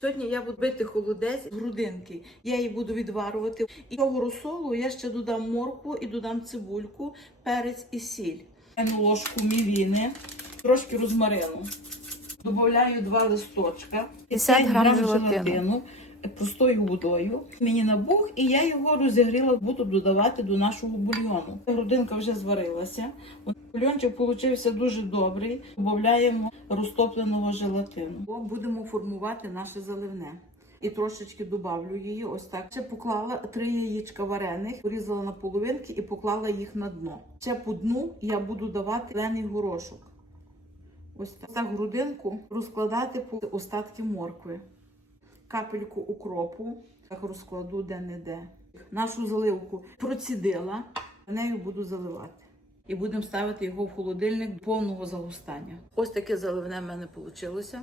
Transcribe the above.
Сьогодні я буду бити холодець грудинки. Я її буду відварювати. І цього розсолу я ще додам моркву і додам цибульку, перець і сіль. Ложку мівіни, трошки розмарину. Добавляю два листочка, 50 грам желатину. Простою водою. Мені набух, і я його розігріла, буду додавати до нашого бульйону. Грудинка вже зварилася. Бульйончик получився дуже добрий. Додаємо розтопленого желатину. Будемо формувати наше заливне. І трошечки добавлю її. Ось так. Ще поклала три яєчка варених, порізала на половинки і поклала їх на дно. Ще по дну я буду давати зелений горошок. Ось так. так грудинку розкладати по остатки моркви. Капельку укропу, так розкладу де-не-де. Нашу заливку процідила, нею буду заливати. І будемо ставити його в холодильник повного загустання. Ось таке заливне в мене вийшло.